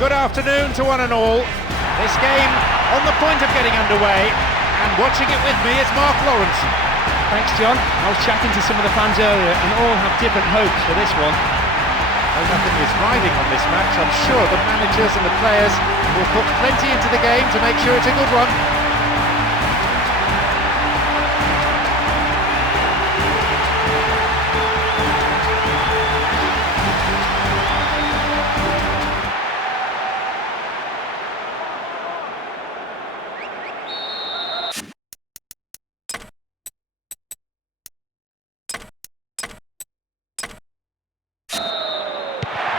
Good afternoon to one and all. This game on the point of getting underway, and watching it with me is Mark Lawrenson. Thanks, John. I was chatting to some of the fans earlier, and all have different hopes for this one. Though nothing is riding on this match, I'm sure the managers and the players will put plenty into the game to make sure it's a good one.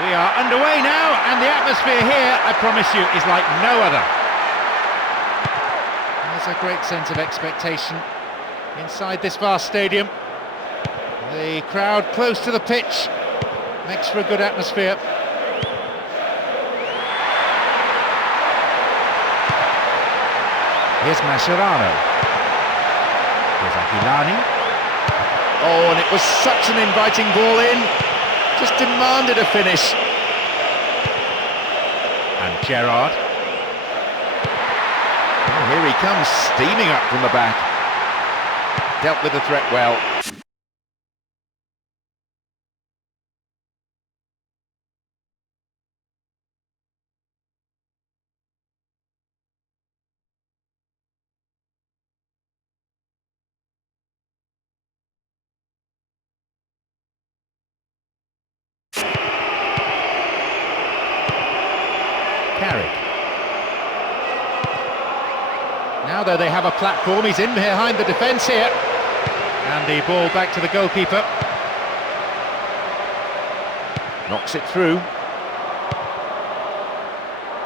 We are underway now, and the atmosphere here, I promise you, is like no other. There's a great sense of expectation inside this vast stadium. The crowd close to the pitch makes for a good atmosphere. Here's Mascherano. Here's Aquilani. Oh, and it was such an inviting ball in. Just demanded a finish. And Gerrard. Oh, here he comes, steaming up from the back. Dealt with the threat well. Carrick. Now though they have a platform, he's in behind the defence here. And the ball back to the goalkeeper. Knocks it through.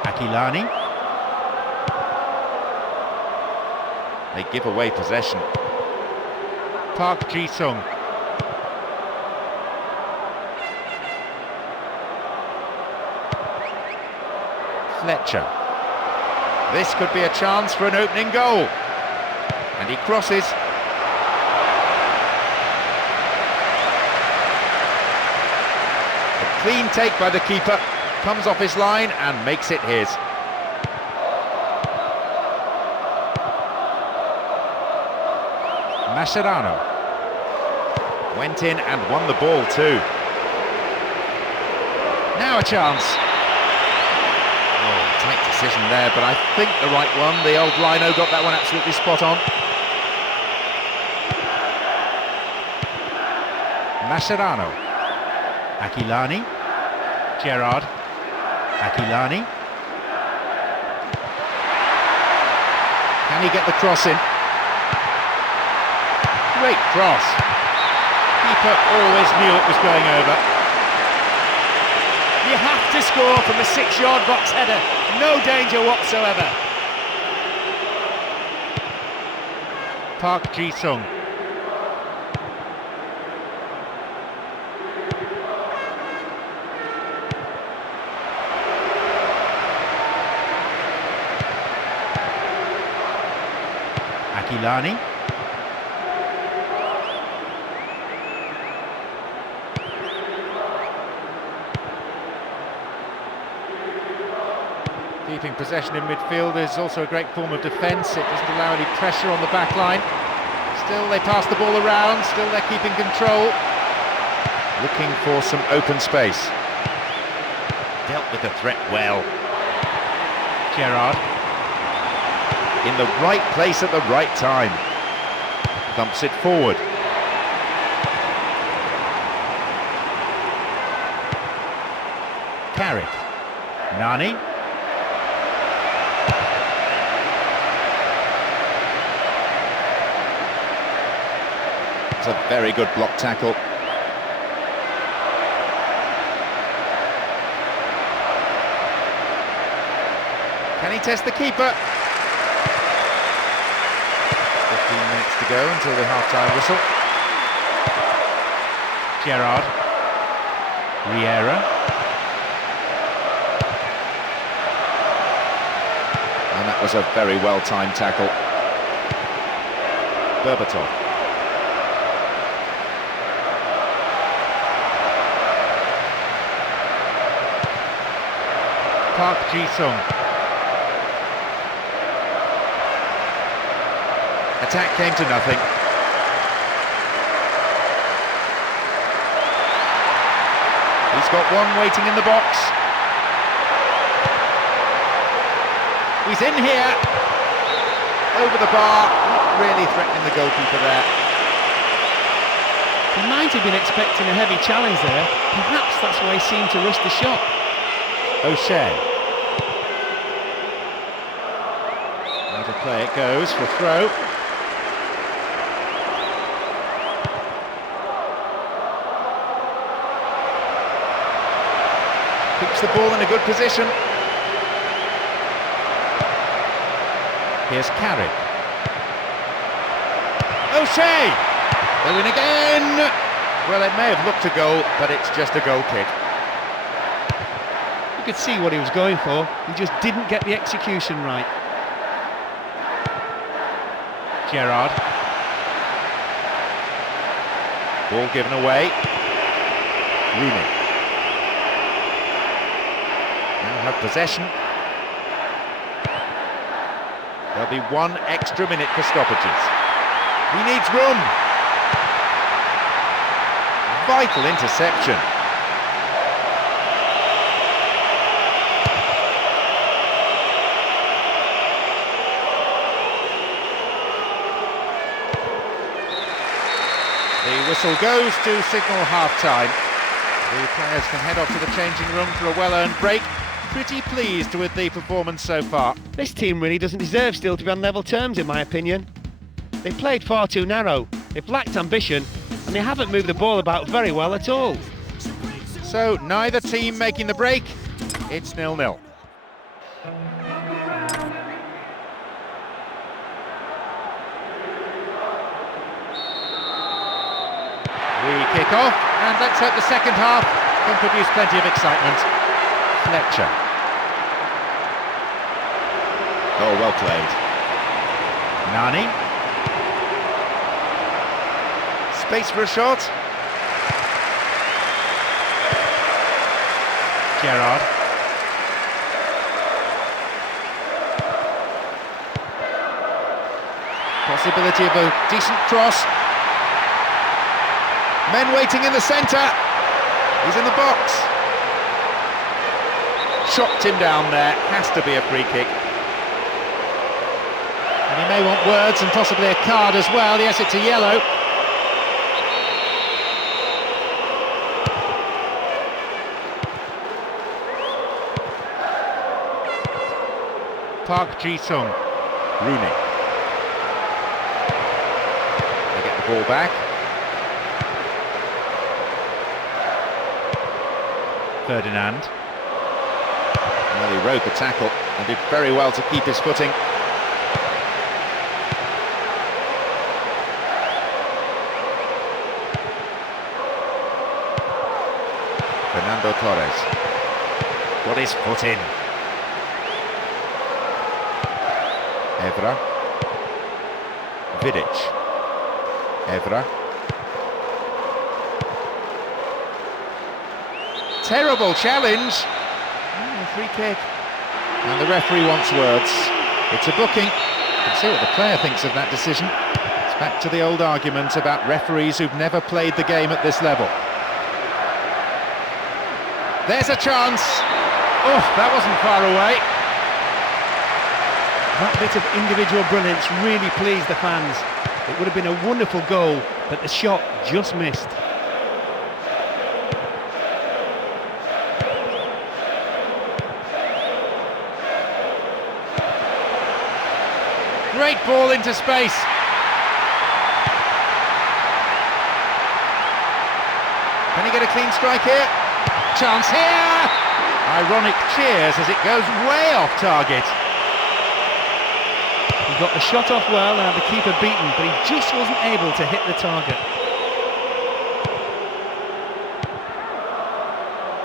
Aquilani. They give away possession. Park Ji-sung. Fletcher. This could be a chance for an opening goal. And he crosses. A clean take by the keeper. Comes off his line and makes it his. Mascherano. Went in and won the ball too. Now a chance. Tight decision there, but I think the right one. The old Lino got that one absolutely spot on. Mascherano. Aquilani. Gerrard. Aquilani. Can he get the cross in? Great cross. Keeper always knew it was going over. You have to score from a 6-yard box header. No danger whatsoever. Park Ji-sung. Aquilani. Keeping possession in midfield is also a great form of defence. It doesn't allow any pressure on the back line. Still they pass the ball around, still they're keeping control. Looking for some open space. Dealt with the threat well. Gerrard. In the right place at the right time. Thumps it forward. Carrick. Nani. It's a very good block tackle. Can he test the keeper? 15 minutes to go until the half-time whistle. Gerrard. Riera. And that was a very well-timed tackle. Berbatov. Park Ji-sung. Attack came to nothing. He's got one waiting in the box. He's in here. Over the bar, not really threatening the goalkeeper there. He might have been expecting a heavy challenge there. Perhaps that's why he seemed to rush the shot. O'Shea. Out of play it goes for throw. Keeps the ball in a good position. Here's Carrick. O'Shea! They'll win again! Well, it may have looked a goal, but it's just a goal kick. You could see what he was going for. He just didn't get the execution right. Gerrard. Ball given away. Rooney. Now have possession. There'll be one extra minute for stoppages. He needs room. Vital interception. The whistle goes to signal half-time. The players can head off to the changing room for a well-earned break. Pretty pleased with the performance so far. This team really doesn't deserve still to be on level terms, in my opinion. They played far too narrow, they've lacked ambition, and they haven't moved the ball about very well at all. So, neither team making the break. It's 0-0. We kick off, and let's hope the second half can produce plenty of excitement. Fletcher. Oh, well played. Nani. Space for a shot. Gerrard. Possibility of a decent cross. Men waiting in the centre. He's in the box. Chopped him down there. Has to be a free kick. And he may want words and possibly a card as well. Yes, it's a yellow. Park Ji-sung. Rooney. They get the ball back. Ferdinand. Well, he rode the tackle and did very well to keep his footing. Fernando Torres. Got his foot in. Evra. Vidic. Evra. Terrible challenge. Free kick. And the referee wants words. It's a booking. You can see what the player thinks of that decision. It's back to the old argument about referees who've never played the game at this level. There's a chance. Oh, that wasn't far away. That bit of individual brilliance really pleased the fans. It would have been a wonderful goal, but the shot just missed. Great ball into space. Can he get a clean strike here? Chance here! Ironic cheers as it goes way off target. He got the shot off well and had the keeper beaten, but he just wasn't able to hit the target.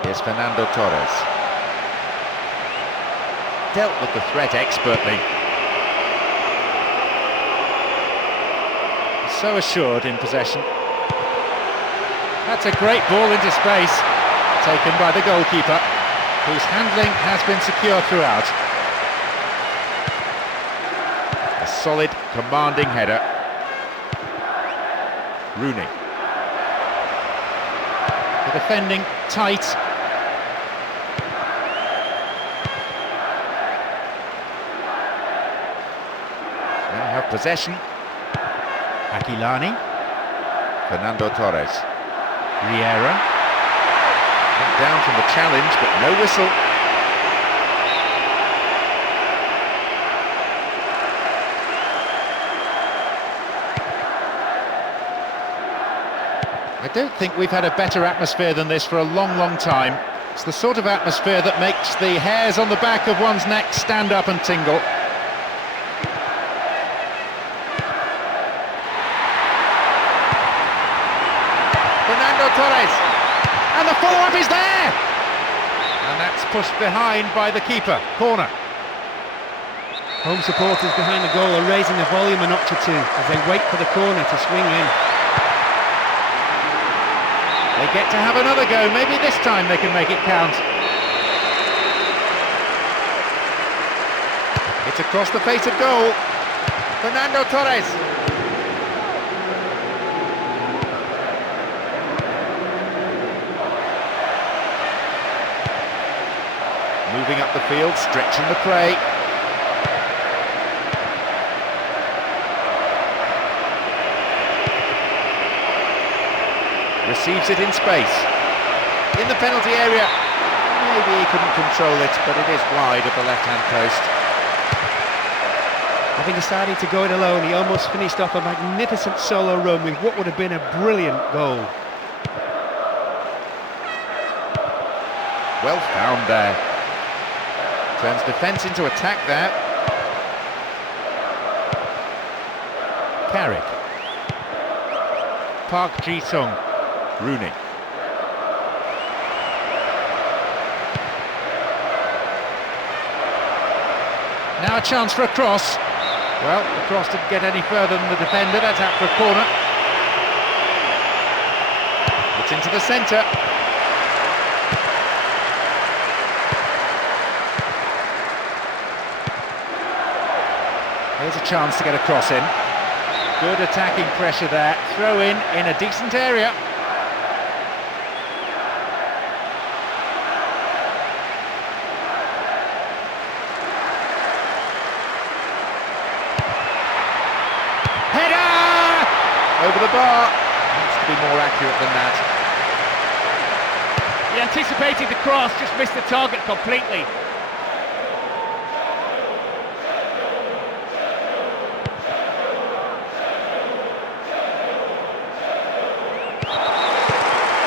Here's Fernando Torres. Dealt with the threat expertly. So assured in possession. That's a great ball into space, taken by the goalkeeper. whose handling has been secure throughout. A solid, commanding header. Rooney. The defending tight. Now have possession. Aquilani. Fernando Torres. Riera. Went down from the challenge, but no whistle. I don't think we've had a better atmosphere than this for a long, long time. It's the sort of atmosphere that makes the hairs on the back of one's neck stand up and tingle. Fernando Torres, and the follow-up is there! And that's pushed behind by the keeper. Corner. Home supporters behind the goal are raising the volume a notch or two as they wait for the corner to swing in. They get to have another go, maybe this time they can make it count. It's across the face of goal. Fernando Torres. Moving up the field, stretching the prey. Receives it in space. In the penalty area. Maybe he couldn't control it, but it is wide of the left-hand post. Having decided to go it alone, he almost finished off a magnificent solo run with what would have been a brilliant goal. Well found there. Turns defence into attack there. Carrick. Park Ji-sung. Rooney. Now a chance for a cross. Well, the cross didn't get any further than the defender. That's out for a corner. It's into the centre. Here's a chance to get a cross in. Good attacking pressure there. Throw in a decent area. Header! Over the bar. Needs to be more accurate than that. He anticipated the cross, just missed the target completely.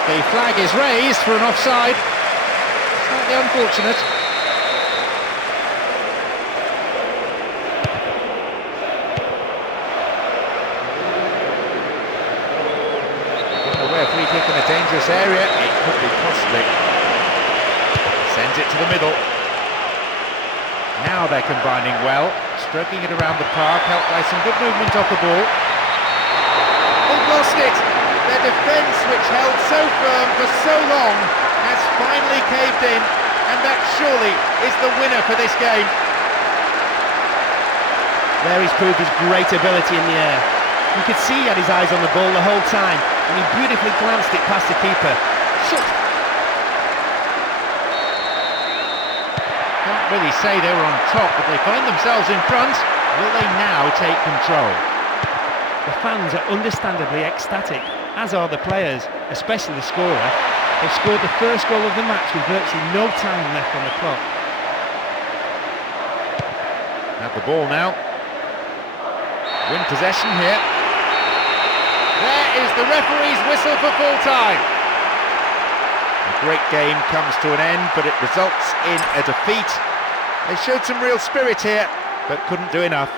The flag is raised for an offside. Slightly unfortunate. Given away a free kick in a dangerous area, it could be costly. Sends it to the middle. Now they're combining well, stroking it around the park, helped by some good movement off the ball. They've lost it. Their defence, which held so firm for so long, has finally caved in, and that surely is the winner for this game. There he's proved his great ability in the air. You could see he had his eyes on the ball the whole time, and he beautifully glanced it past the keeper. Can't really say they were on top, but they find themselves in front. Will they now take control? The fans are understandably ecstatic, as are the players, especially the scorer. They've scored the first goal of the match with virtually no time left on the clock. Have the ball now. Win possession here. There is the referee's whistle for full time. A great game comes to an end, but it results in a defeat. They showed some real spirit here, but couldn't do enough.